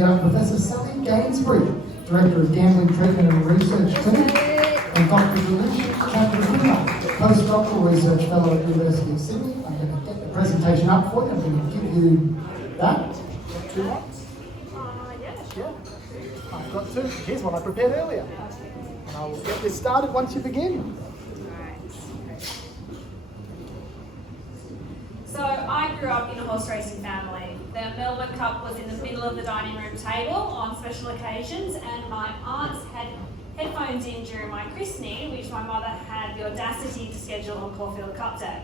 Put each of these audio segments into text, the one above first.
get up Professor Sally Gainsbury, Director of Gambling Treatment and Research Clinic, and Dr. Dilushi, Chandrakumar, Postdoctoral Research Fellow at the University of Sydney. I'm going to get the presentation up for you. I'm going to give you that. 2 months? Yeah. I've got 2. Here's one I prepared earlier. And I will get this started once you begin. So I grew up in a horse racing family. The Melbourne Cup was in the middle of the dining room table on special occasions, and my aunts had headphones in during my christening, which my mother had the audacity to schedule on Caulfield Cup Day.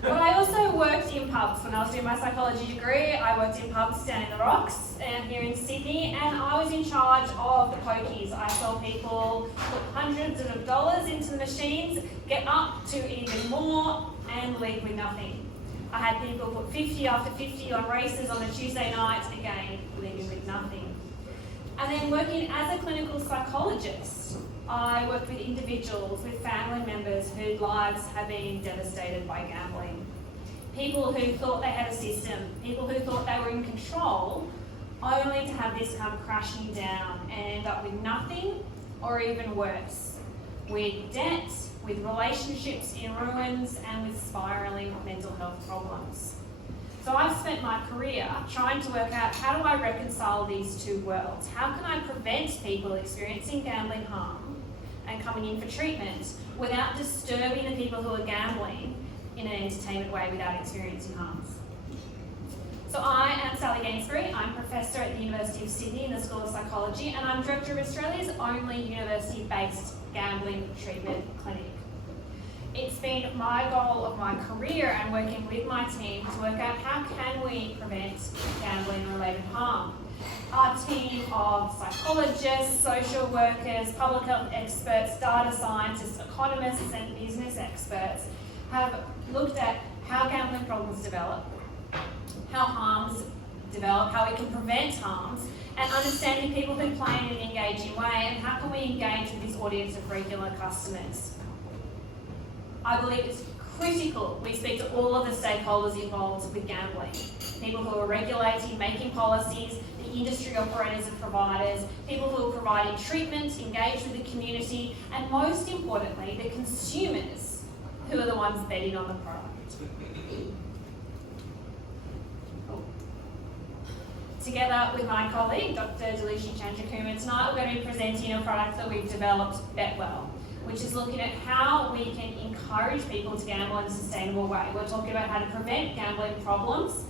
But I also worked in pubs. When I was doing my psychology degree, I worked in pubs down in the Rocks here in Sydney, and I was in charge of the pokies. I saw people put hundreds of dollars into the machines, get up to even more, and leave with nothing. I had people put 50 after 50 on races on a Tuesday night, again, leaving with nothing. And then working as a clinical psychologist, I worked with individuals, with family members whose lives have been devastated by gambling. People who thought they had a system, people who thought they were in control, only to have this come crashing down and end up with nothing, or even worse, with debt, with relationships in ruins, and with spiralling mental health problems. So I've spent my career trying to work out, how do I reconcile these two worlds? How can I prevent people experiencing gambling harm and coming in for treatment without disturbing the people who are gambling in an entertainment way without experiencing harms? So I am Sally Gainsbury. I'm Professor at the University of Sydney in the School of Psychology, and I'm Director of Australia's only university-based gambling treatment clinic. It's been my goal of my career and working with my team to work out, how can we prevent gambling-related harm? Our team of psychologists, social workers, public health experts, data scientists, economists, and business experts have looked at how gambling problems develop, how harms develop, how we can prevent harms, and understanding people who play in an engaging way, and how can we engage with this audience of regular customers. I believe it's critical we speak to all of the stakeholders involved with gambling. People who are regulating, making policies, the industry operators and providers, people who are providing treatment, engage with the community, and most importantly, the consumers who are the ones betting on the product. Together with my colleague, Dr. Dilushi Chandrakumar, tonight we're going to be presenting a product that we've developed, BetWell, which is looking at how we can encourage people to gamble in a sustainable way. We're talking about how to prevent gambling problems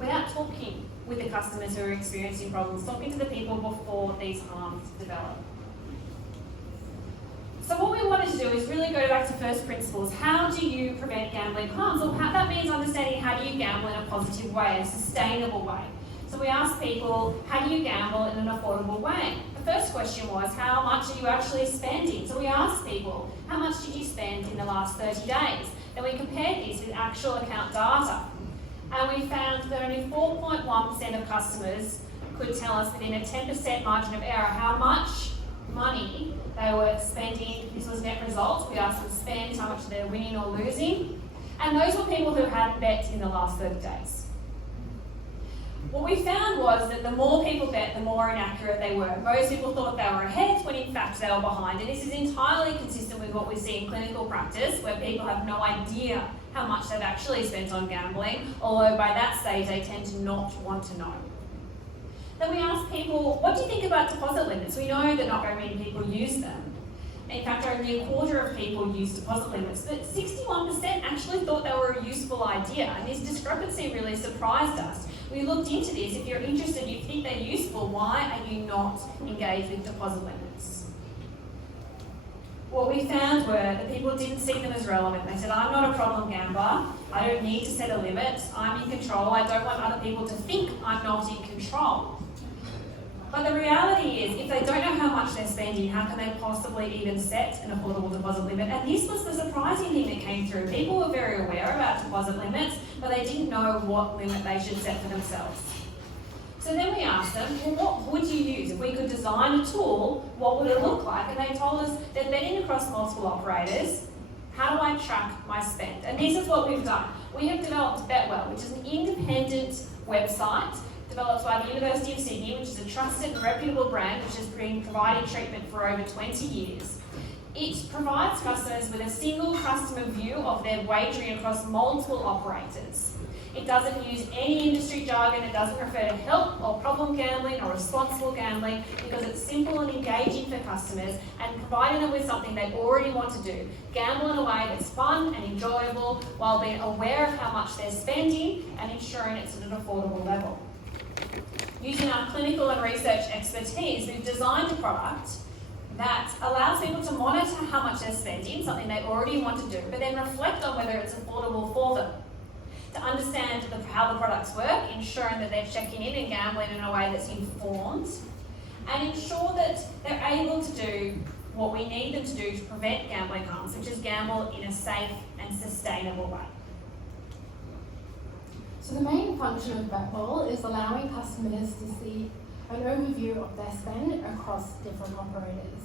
without talking with the customers who are experiencing problems, talking to the people before these harms develop. So what we wanted to do is really go back to first principles. How do you prevent gambling harms? Well, that means understanding, how do you gamble in a positive way, a sustainable way. So we asked people, how do you gamble in an affordable way? The first question was, how much are you actually spending? So we asked people, how much did you spend in the last 30 days? Then we compared this with actual account data. And we found that only 4.1% of customers could tell us within a 10% margin of error how much money they were spending. This was net results. We asked them to spend, how much they're winning or losing. And those were people who had bet in the last 30 days. What we found was that the more people bet, the more inaccurate they were. Most people thought they were ahead when in fact they were behind. And this is entirely consistent with what we see in clinical practice, where people have no idea how much they've actually spent on gambling, although by that stage they tend to not want to know. Then we asked people, what do you think about deposit limits? We know that not very many people use them. In fact, only a quarter of people use deposit limits, but 61% actually thought they were a useful idea, and this discrepancy really surprised us. We looked into this. If you're interested, you think they're useful, why are you not engaged with deposit limits? What we found were that people didn't see them as relevant. They said, I'm not a problem gambler, I don't need to set a limit, I'm in control, I don't want other people to think I'm not in control. But the reality is, if they don't know how much they're spending, how can they possibly even set an affordable deposit limit? And this was the surprising thing that came through. People were very aware about deposit limits, but they didn't know what limit they should set for themselves. So then we asked them, well, what would you use? If we could design a tool, what would it look like? And they told us they're betting across multiple operators. How do I track my spend? And this is what we've done. We have developed BetWell, which is an independent website developed by the University of Sydney with trusted and reputable brand which has been providing treatment for over 20 years. It provides customers with a single customer view of their wagering across multiple operators. It doesn't use any industry jargon, it doesn't refer to help or problem gambling or responsible gambling because it's simple and engaging for customers and providing them with something they already want to do. Gamble in a way that's fun and enjoyable while being aware of how much they're spending and ensuring it's at an affordable level. Using our clinical and research expertise, we've designed a product that allows people to monitor how much they're spending, something they already want to do, but then reflect on whether it's affordable for them. To understand how the products work, ensuring that they're checking in and gambling in a way that's informed, and ensure that they're able to do what we need them to do to prevent gambling harms, which is gamble in a safe and sustainable way. So the main function of BetWell is allowing customers to see an overview of their spend across different operators.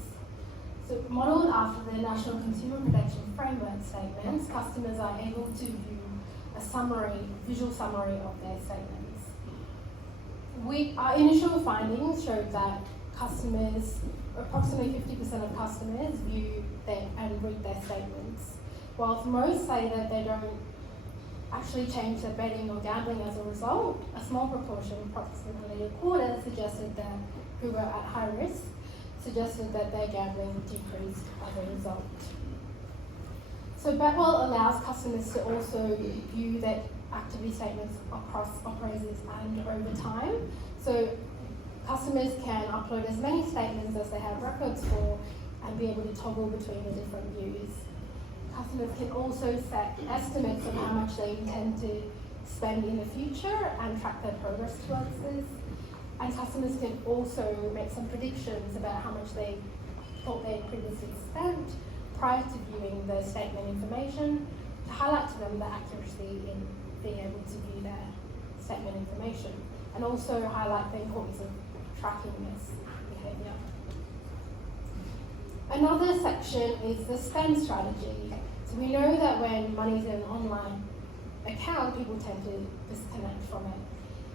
So modelled after the National Consumer Protection Framework statements, customers are able to view a visual summary of their statements. Our initial findings showed that approximately 50% of customers view and read their statements, whilst most say that they don't actually change their betting or gambling as a result. A small proportion, approximately a quarter, who were at high risk, suggested that their gambling decreased as a result. So BetWell allows customers to also view their activity statements across operators and over time. So customers can upload as many statements as they have records for and be able to toggle between the different views. Customers can also set estimates of how much they intend to spend in the future and track their progress towards this. And customers can also make some predictions about how much they thought they had previously spent prior to viewing the statement information, to highlight to them the accuracy in being able to view their statement information, and also highlight the importance of tracking this behaviour. Another section is the spend strategy. So we know that when money's in an online account, people tend to disconnect from it.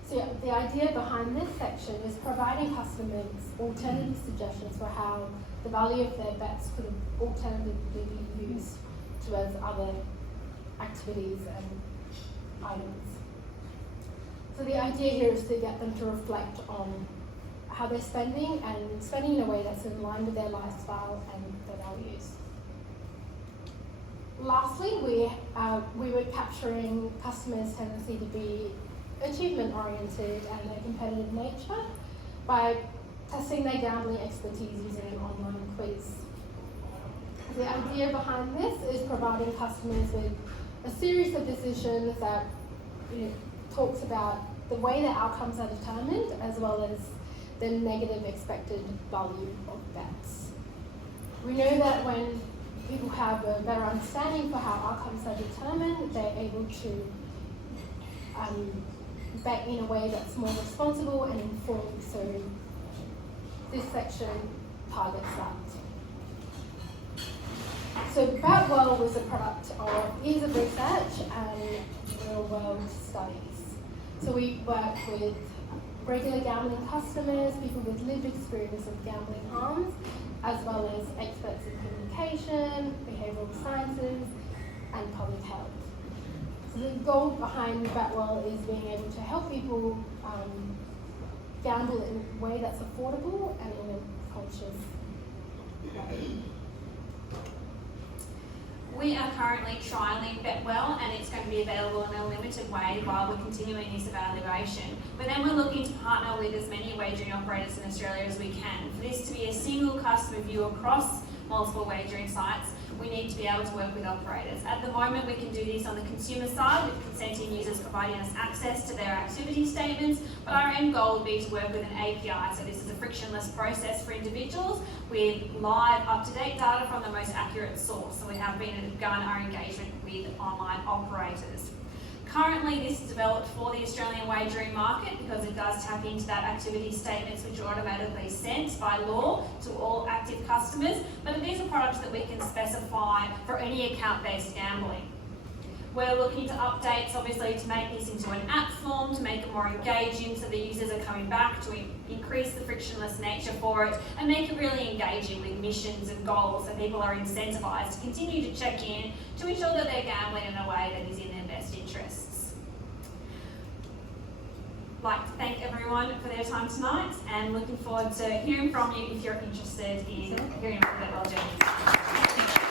So the idea behind this section is providing customers alternative suggestions for how the value of their bets could alternatively be used towards other activities and items. So the idea here is to get them to reflect on how they're spending and spending in a way that's in line with their lifestyle and their values. Lastly, we were capturing customers' tendency to be achievement-oriented and a competitive nature by testing their gambling expertise using an online quiz. The idea behind this is providing customers with a series of decisions that talks about the way the outcomes are determined as well as the negative expected value of bets. We know that when people have a better understanding for how outcomes are determined, they're able to bet in a way that's more responsible and informed. So this section targets that. So BetWell was a product of years of research and real-world studies. So we work with regular gambling customers, people with lived experience of gambling harms, as well as experts in communication, behavioural sciences, and public health. So the goal behind BetWell is being able to help people gamble in a way that's affordable and in a conscious way. We are currently trialling BetWell and it's going to be available in a limited way while we're continuing this evaluation. But then we're looking to partner with as many wagering operators in Australia as we can. For this to be a single customer view across multiple wagering sites, we need to be able to work with operators. At the moment, we can do this on the consumer side with consenting users providing us access to their activity statements, but our end goal would be to work with an API. So this is a frictionless process for individuals with live, up-to-date data from the most accurate source. So we have begun our engagement with online operators. Currently, this is developed for the Australian wagering market because it does tap into that activity statements which are automatically sent by law to all active customers, but it is a product that we can specify for any account-based gambling. We're looking to updates, obviously, to make this into an app form, to make it more engaging so the users are coming back, to increase the frictionless nature for it, and make it really engaging with missions and goals so people are incentivised to continue to check in to ensure that they're gambling in a way that is in their best interests. I'd like to thank everyone for their time tonight and looking forward to hearing from you if you're interested in hearing a little bit more journeys.